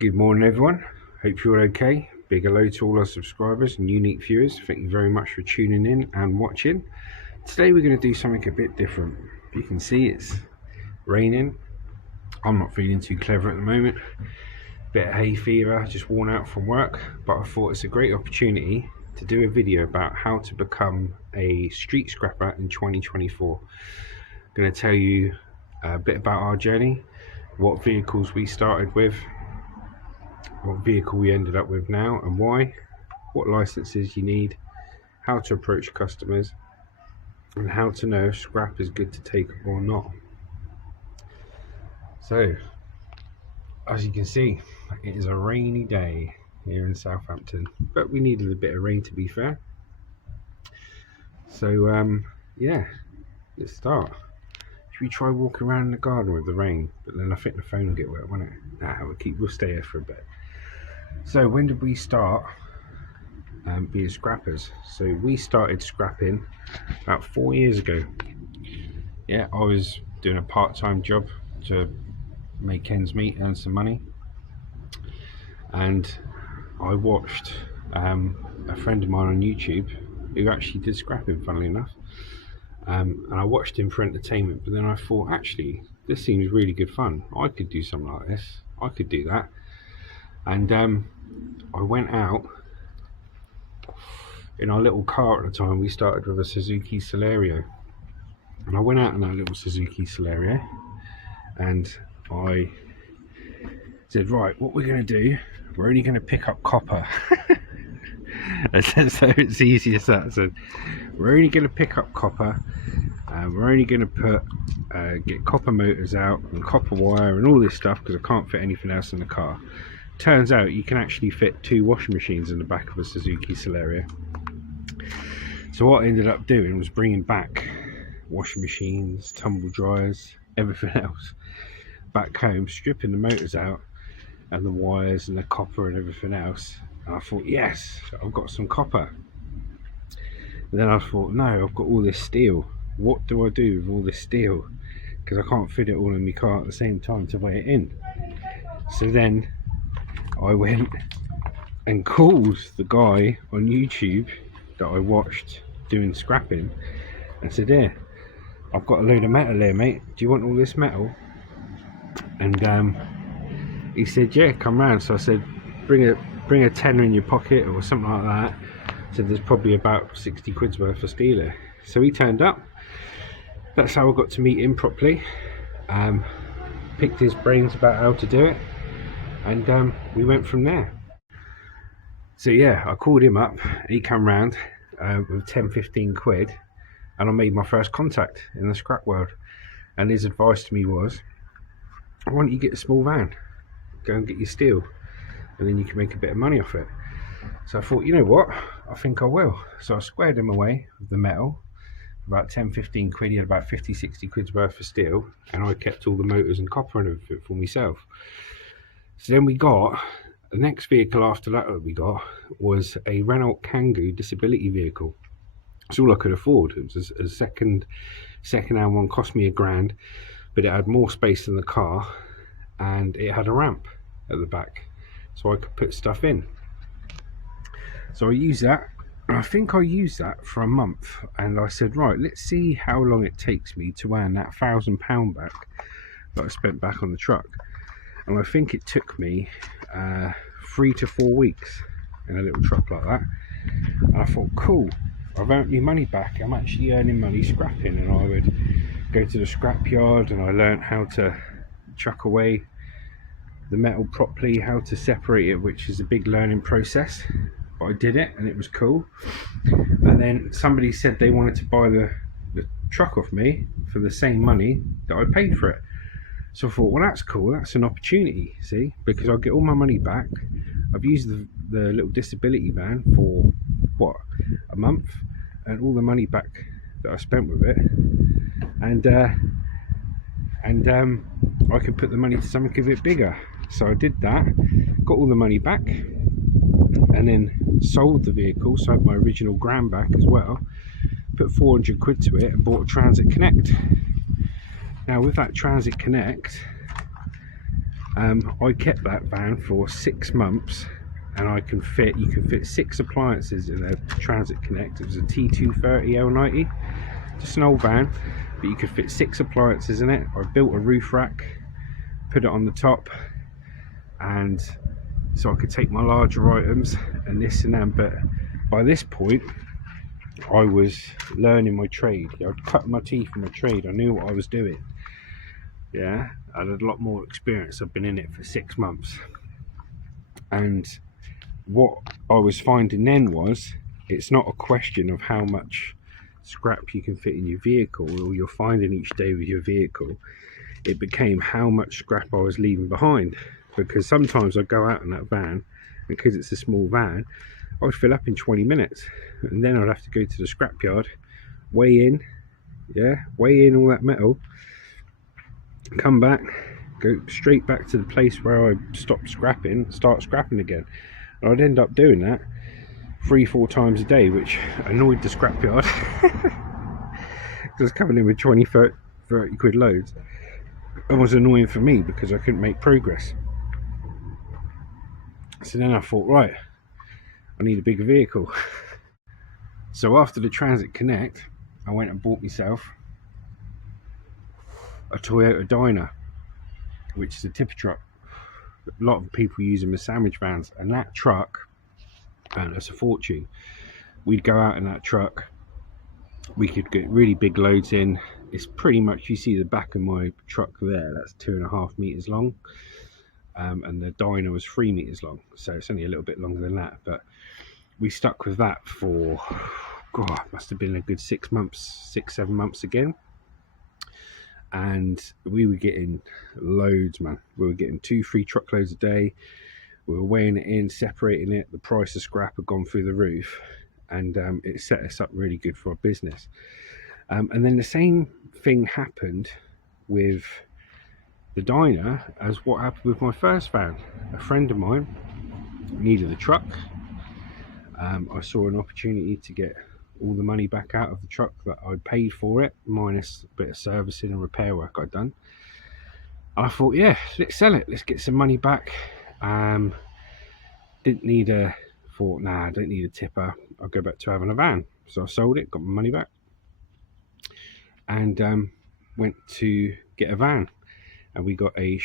Good morning, everyone. Hope you're okay. Big hello to all our subscribers and unique viewers. Thank you very much for tuning in and watching. Today we're going to do something a bit different. You can see it's raining. I'm not feeling too clever at the moment. Bit of hay fever, just worn out from work. But I thought it's a great opportunity to do a video about how to become a street scrapper in 2024. I'm going to tell you a bit about our journey, what vehicles we started with, what vehicle we ended up with now and why, what licenses you need, how to approach customers, and how to know if scrap is good to take or not. So, as you can see, it is a rainy day here in Southampton, but we needed a bit of rain to be fair. So, yeah, let's start. Should we try walking around in the garden with the rain? But then I think the phone will get wet, won't it? Nah, we'll stay here for a bit. So when did we start being scrappers? So we started scrapping about 4 years ago. Yeah, I was doing a part-time job to make ends meet, earn some money, and I watched a friend of mine on YouTube who actually did scrapping, funnily enough, and I watched him for entertainment, but then I thought, actually, this seems really good fun. I could do something like this. I could do that. And I went out in our little car at the time. We started with a Suzuki Celerio, and I went out in that little Suzuki Celerio and I said, right, what we're going to do, we're only going to pick up copper. So it's easy as that. So we're only going to pick up copper, we're only going to get copper motors out and copper wire and all this stuff because I can't fit anything else in the car. Turns out you can actually fit 2 washing machines in the back of a Suzuki Celerio. So what I ended up doing was bringing back washing machines, tumble dryers, everything else back home, stripping the motors out and the wires and the copper and everything else. And I thought, yes, I've got some copper. And then I thought, no, I've got all this steel. What do I do with all this steel? Because I can't fit it all in my car at the same time to weigh it in. So then I went and called the guy on YouTube that I watched doing scrapping and said, here, I've got a load of metal here, mate. Do you want all this metal? And he said, yeah, come round. So I said, bring a tenner in your pocket or something like that. So there's probably about 60 quid's worth of steel here. So he turned up. That's how I got to meet him properly. Picked his brains about how to do it, and we went from there. So yeah, I called him up, he came round with 10-15 quid, and I made my first contact in the scrap world. And his advice to me was, why don't you get a small van, go and get your steel, and then you can make a bit of money off it. So I thought, you know what, I think I will. So I squared him away with the metal, about 10-15 quid. He had about 50-60 quid's worth of steel, and I kept all the motors and copper and everything for myself. So then we got the next vehicle after that we got was a Renault Kangoo disability vehicle. It's all I could afford. It was a second-hand one, cost me £1,000, but it had more space than the car, and it had a ramp at the back, so I could put stuff in. So I used that, and I think I used that for a month, and I said, right, let's see how long it takes me to earn that £1,000 back that I spent back on the truck. And I think it took me 3 to 4 weeks in a little truck like that. And I thought, cool, I've earned my money back. I'm actually earning money scrapping. And I would go to the scrap yard, and I learned how to chuck away the metal properly, how to separate it, which is a big learning process. But I did it, and it was cool. And then somebody said they wanted to buy the truck off me for the same money that I paid for it. So I thought, well, that's cool, that's an opportunity, see, because I'll get all my money back. I've used the little disability van for, what, a month, and all the money back that I spent with it, and I could put the money to something a bit bigger. So I did that, got all the money back, and then sold the vehicle, so I had my original grand back as well, put 400 quid to it, and bought a Transit Connect. Now with that Transit Connect, I kept that van for 6 months, and you can fit 6 appliances in a Transit Connect. It was a T230 L90, just an old van, but you could fit 6 appliances in it. I built a roof rack, put it on the top, and so I could take my larger items and this and that. But by this point, I was learning my trade. I'd cut my teeth in my trade. I knew what I was doing. Yeah, I had a lot more experience. I've been in it for 6 months, and what I was finding then was, it's not a question of how much scrap you can fit in your vehicle or you're finding each day with your vehicle. It became how much scrap I was leaving behind, because sometimes I'd go out in that van, because it's a small van, I would fill up in 20 minutes, and then I'd have to go to the scrapyard, weigh in all that metal, come back, go straight back to the place where I stopped scrapping, start scrapping again. And I'd end up doing that 3-4 times a day, which annoyed the scrapyard. Just coming in with 20-30 quid loads. It was annoying for me because I couldn't make progress. So then I thought, right, I need a bigger vehicle. So after the Transit Connect, I went and bought myself a Toyota Dyna, which is a tipper truck. A lot of people use them as sandwich vans, and that truck, and it's a fortune. We'd go out in that truck, we could get really big loads in. It's pretty much, you see the back of my truck there, that's 2.5 meters long, and the Dyna was 3 meters long, so it's only a little bit longer than that. But we stuck with that for, God, must have been a good 6-7 months again. And we were getting loads, man. We were getting 2-3 truckloads a day. We were weighing it in, separating it. The price of scrap had gone through the roof, and it set us up really good for our business. And then the same thing happened with the Dyna as what happened with my first van. A friend of mine needed a truck. I saw an opportunity to get all the money back out of the truck that I paid for it, minus a bit of servicing and repair work I'd done. I thought, yeah, let's sell it, let's get some money back. Didn't need a, thought, nah, I don't need a tipper, I'll go back to having a van. So I sold it, got my money back, and went to get a van. And we got a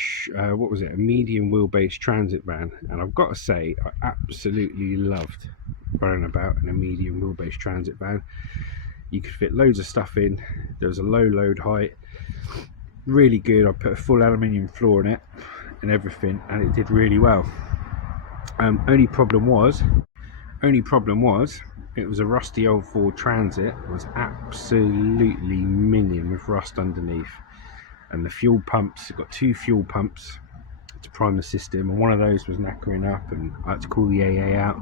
what was it, a medium wheelbase transit van. And I've got to say, I absolutely loved running about in a medium wheelbase transit van. You could fit loads of stuff in. There was a low load height, really good. I put a full aluminium floor in it and everything, and it did really well. Only problem was it was a rusty old Ford Transit. It was absolutely minging with rust underneath. And the fuel pumps, it got 2 fuel pumps to prime the system, and one of those was knackering up, and I had to call the AA out.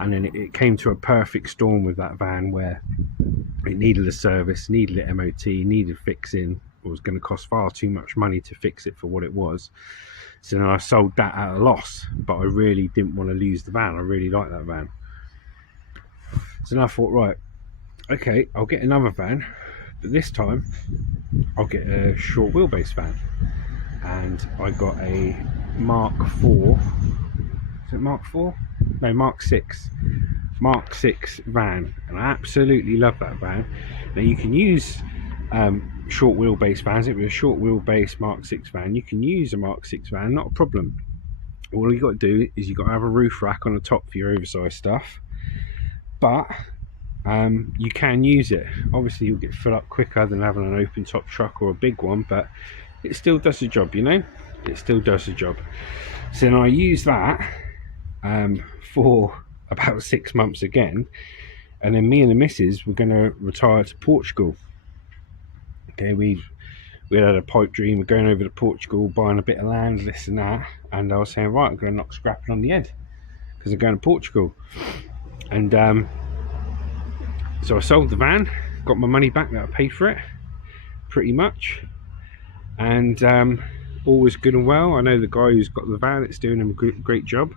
And then it came to a perfect storm with that van, where it needed a service, needed an MOT, needed fixing. It was going to cost far too much money to fix it for what it was. So then I sold that at a loss, but I really didn't want to lose the van. I really liked that van. So then I thought, right, okay, I'll get another van, but this time I'll get a short wheelbase van. And I got a Mark 4. Is it Mark 4? No, Mark 6. Mark 6 van, and I absolutely love that van. Now you can use short wheelbase vans. It was a short wheelbase Mark 6 van. You can use a Mark 6 van, not a problem. All you got to do is you got to have a roof rack on the top for your oversized stuff, but you can use it. Obviously you'll get filled up quicker than having an open top truck or a big one, but it still does the job, you know. It still does the job. So then I use that for about 6 months again, and then me and the missus were going to retire to Portugal. Okay, we had a pipe dream of going over to Portugal, buying a bit of land, this and that, and I was saying, right, I'm going to knock scrapping on the head because I'm going to Portugal. And so I sold the van, got my money back that I paid for it, pretty much, and all was good and well. I know the guy who's got the van, it's doing him a great job.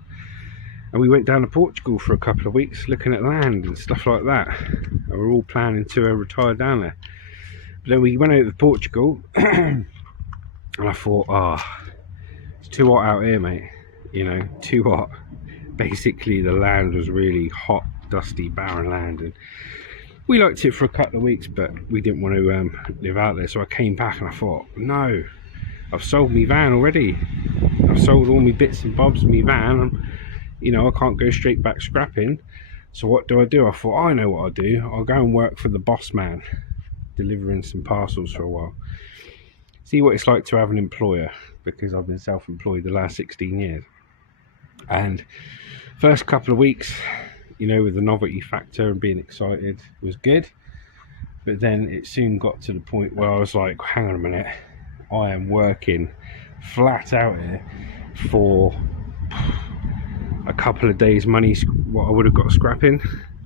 And we went down to Portugal for a couple of weeks looking at land and stuff like that. And we're all planning to retire down there. But then we went over to Portugal and I thought, too hot out here, mate. You know, too hot. Basically, the land was really hot, dusty, barren land, and we liked it for a couple of weeks, but we didn't want to live out there. So I came back and I thought, no, I've sold my van already. I've sold all my bits and bobs of my van. You know, I can't go straight back scrapping. So what do? I thought, I know what I'll do. I'll go and work for the boss man, delivering some parcels for a while. See what it's like to have an employer, because I've been self-employed the last 16 years. And first couple of weeks, you know, with the novelty factor and being excited was good. But then it soon got to the point where I was like, hang on a minute, I am working flat out here for a couple of days money, what I would have got scrapping,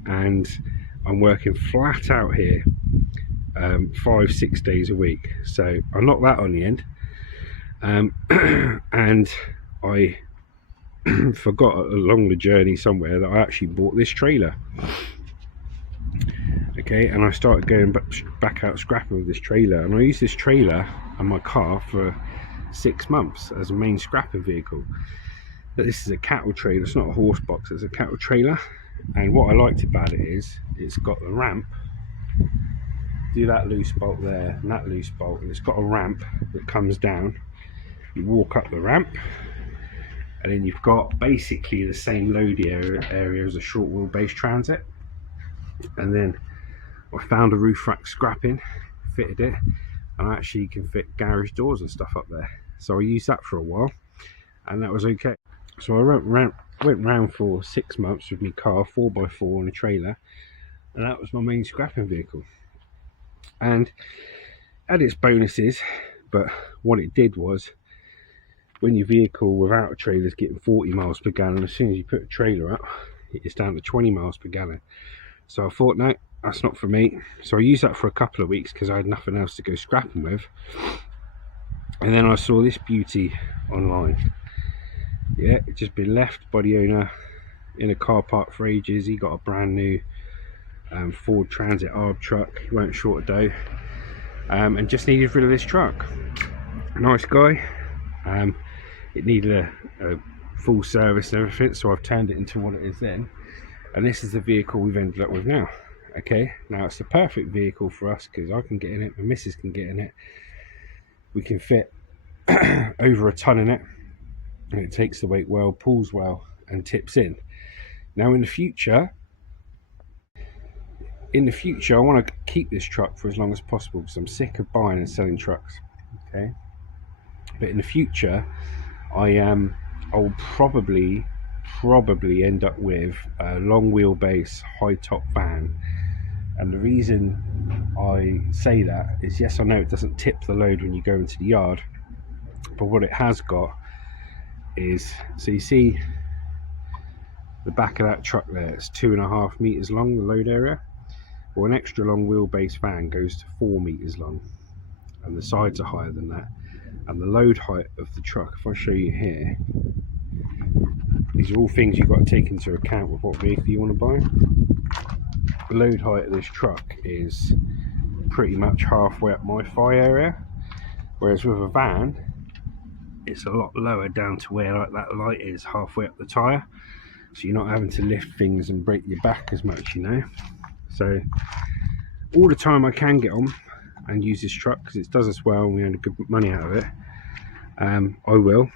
and I'm working flat out here 5-6 days a week. So I knocked that on the end, and I forgot along the journey somewhere that I actually bought this trailer. Okay, and I started going back out scrapping with this trailer, and I used this trailer and my car for 6 months as a main scrapping vehicle. But this is a cattle trailer, it's not a horse box, it's a cattle trailer. And what I liked about it is it's got the ramp. Do that loose bolt there and that loose bolt, and it's got a ramp that comes down. You walk up the ramp, and then you've got basically the same load area as a short wheelbase transit. And then I found a roof rack scrapping, fitted it, and I actually can fit garage doors and stuff up there. So I used that for a while, and that was okay. So I went round for 6 months with my car, 4x4 on a trailer, and that was my main scrapping vehicle. And had its bonuses, but what it did was, when your vehicle without a trailer is getting 40 miles per gallon, as soon as you put a trailer up, it's down to 20 miles per gallon. So I thought, no, that's not for me. So I used that for a couple of weeks because I had nothing else to go scrapping with. And then I saw this beauty online. Yeah, it's just been left by the owner in a car park for ages. He got a brand new Ford Transit ARB truck. He weren't short of dough, and just needed rid of this truck. Nice guy. It needed a full service and everything, so I've turned it into what it is then. And this is the vehicle we've ended up with now. Okay, now it's the perfect vehicle for us because I can get in it, my missus can get in it. We can fit over a ton in it, and it takes the weight well, pulls well, and tips in. Now in the future, I want to keep this truck for as long as possible because I'm sick of buying and selling trucks. Okay, but in the future, I'll probably end up with a long wheelbase high top van. And the reason I say that is, yes, I know it doesn't tip the load when you go into the yard, but what it has got is, so you see the back of that truck there, it's 2.5 meters long, the load area. Well, an extra long wheelbase van goes to 4 meters long, and the sides are higher than that. And the load height of the truck, if I show you here, these are all things you've got to take into account with what vehicle you want to buy. The load height of this truck is pretty much halfway up my thigh area, whereas with a van, it's a lot lower down to where like that light is, halfway up the tyre. So you're not having to lift things and break your back as much, you know. So all the time I can get on and use this truck because it does us well and we earn good money out of it, I will.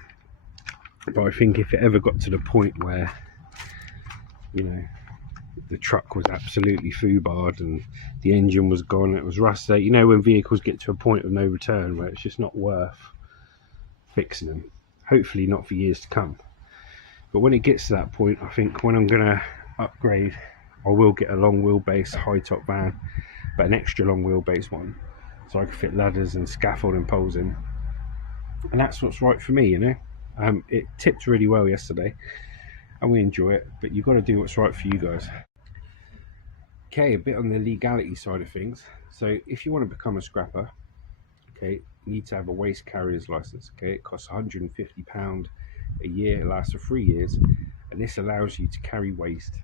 But I think if it ever got to the point where, you know, the truck was absolutely foobarred and the engine was gone, it was rusted, you know, when vehicles get to a point of no return where it's just not worth fixing them, hopefully not for years to come. But when it gets to that point, I think when I'm gonna upgrade, I will get a long wheelbase high top van, but an extra long wheelbase one, so I can fit ladders and scaffolding poles in, and that's what's right for me, you know. It tipped really well yesterday and we enjoy it, but you've got to do what's right for you guys. Okay, a bit on the legality side of things. So if you want to become a scrapper, okay, you need to have a waste carrier's license. Okay, it costs £150 a year, it lasts for 3 years, and this allows you to carry waste.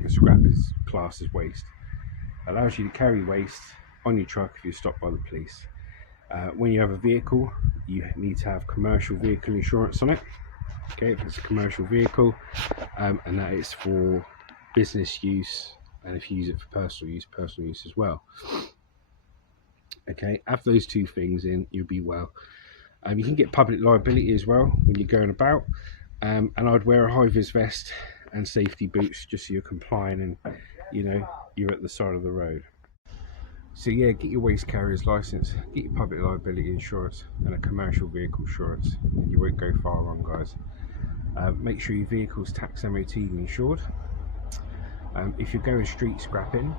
The scrapper's class as waste. Allows you to carry waste on your truck if you're stopped by the police. When you have a vehicle, you need to have commercial vehicle insurance on it. Okay, if it's a commercial vehicle, and that is for business use, and if you use it for personal use as well. Okay, have those two things in, you'll be well. You can get public liability as well when you're going about, and I'd wear a high-vis vest and safety boots just so you're complying and you're at the side of the road. So yeah, get your waste carrier's license, get your public liability insurance and a commercial vehicle insurance. You won't go far wrong, guys. Make sure your vehicle's tax MOT and insured. If you're going street scrapping,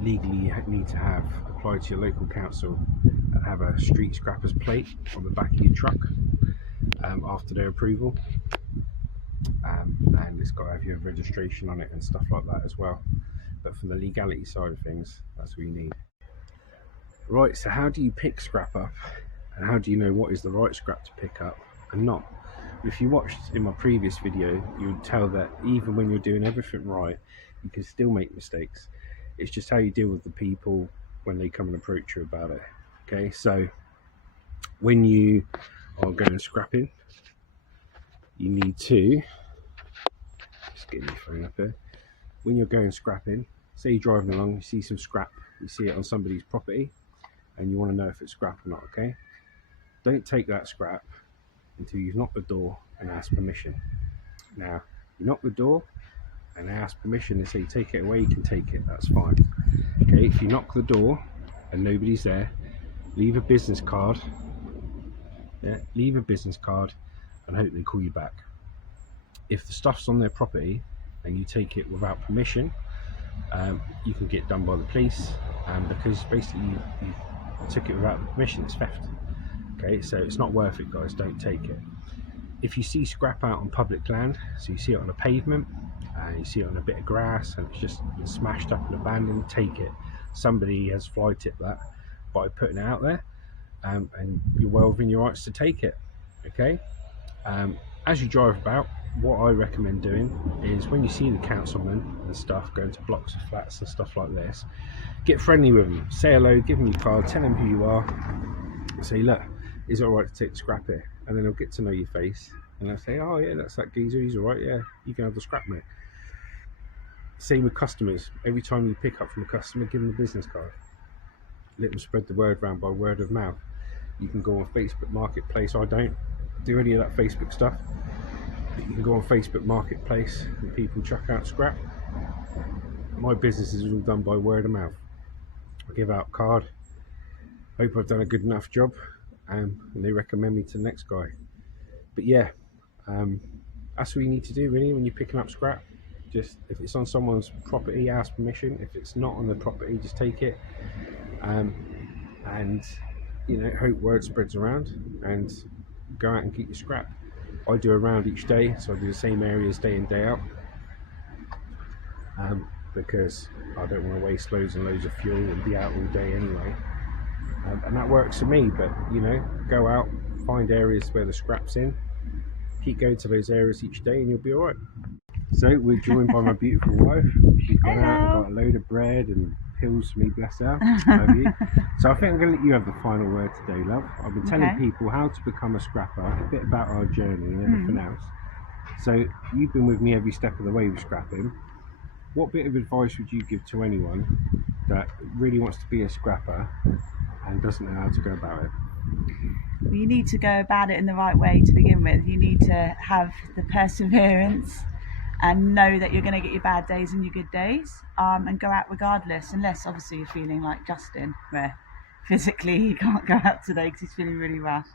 legally you need to have applied to your local council and have a street scrappers plate on the back of your truck after their approval, and it's got to have your registration on it and stuff like that as well. But from the legality side of things, that's what you need. Right, so how do you pick scrap up, and how do you know what is the right scrap to pick up and not? If you watched in my previous video, you would tell that even when you're doing everything right, you can still make mistakes. It's just how you deal with the people when they come and approach you about it. Okay, so when you are going scrapping, you need to just get your phone up here. When you're going scrapping, say you're driving along, you see some scrap, you see it on somebody's property, and you want to know if it's scrap or not. Okay, don't take that scrap until you've knocked the door and asked permission. Now, you knock the door and ask permission and say take it away, you can take it, that's fine. Okay, if you knock the door and nobody's there, leave a business card. Yeah, leave a business card and hope they call you back. If the stuff's on their property and you take it without permission, you can get done by the police, because basically you took it without permission. It's theft. Okay, so it's not worth it, guys. Don't take it. If you see scrap out on public land, so you see it on a pavement, you see it on a bit of grass and it's just smashed up and abandoned, take it. Somebody has fly tipped that by putting it out there, and you're well within your rights to take it. Okay, as you drive about, what I recommend doing is when you see the councilman and stuff going to blocks of flats and stuff like this, get friendly with them, say hello, give them your card, tell them who you are, say, look, is it alright to take the scrap here? And then they'll get to know your face and they'll say, oh yeah, that's that geezer, he's alright, yeah, you can have the scrap, mate. Same with customers. Every time you pick up from a customer, give them a business card. Let them spread the word around by word of mouth. You can go on Facebook Marketplace. I don't do any of that Facebook stuff, but you can go on Facebook Marketplace and people chuck out scrap. My business is all done by word of mouth. I give out a card, hope I've done a good enough job, and they recommend me to the next guy. But yeah, that's what you need to do really when you're picking up scrap. Just if it's on someone's property, ask permission. If it's not on the property, just take it, and hope word spreads around and go out and get your scrap. I do a round each day, so I do the same areas day in, day out, because I don't want to waste loads and loads of fuel and be out all day anyway, and that works for me. But go out, find areas where the scrap's in, keep going to those areas each day and you'll be alright. So we're joined by my beautiful wife. She's gone out and got a load of bread and pills for me, bless her. Love you. So I think I'm going to let you have the final word today, love. I've been telling people how to become a scrapper, a bit about our journey and everything else. So you've been with me every step of the way with scrapping. What bit of advice would you give to anyone that really wants to be a scrapper and doesn't know how to go about it? Well, you need to go about it in the right way to begin with. You need to have the perseverance and know that you're going to get your bad days and your good days, and go out regardless, unless obviously you're feeling like Justin, where physically he can't go out today because he's feeling really rough.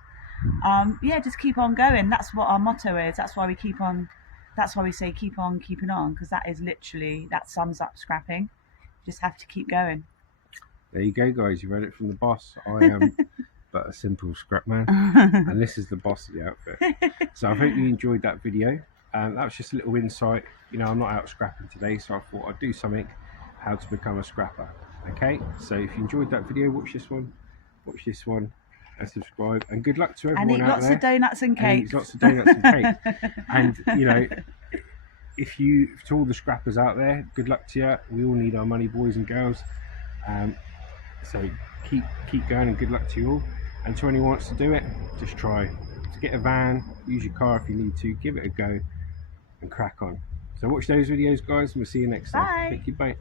Just keep on going. That's what our motto is. That's why we say keep on keeping on, because that sums up scrapping. You just have to keep going. There you go, guys. You read it from the boss. I am but a simple scrap man, and this is the boss of the outfit. So I hope you enjoyed that video. That was just a little insight. I'm not out scrapping today, so I thought I'd do something, how to become a scrapper. Okay, so if you enjoyed that video, watch this one, and subscribe. And good luck to everyone out there. Lots of donuts and cake. Lots of donuts and cake. And to all the scrappers out there, good luck to you. We all need our money, boys and girls. So keep going, and good luck to you all. And to anyone who wants to do it, just try. Just get a van, use your car if you need to, give it a go, and crack on. So watch those videos, guys, and we'll see you next time. Bye. Thank you, bye.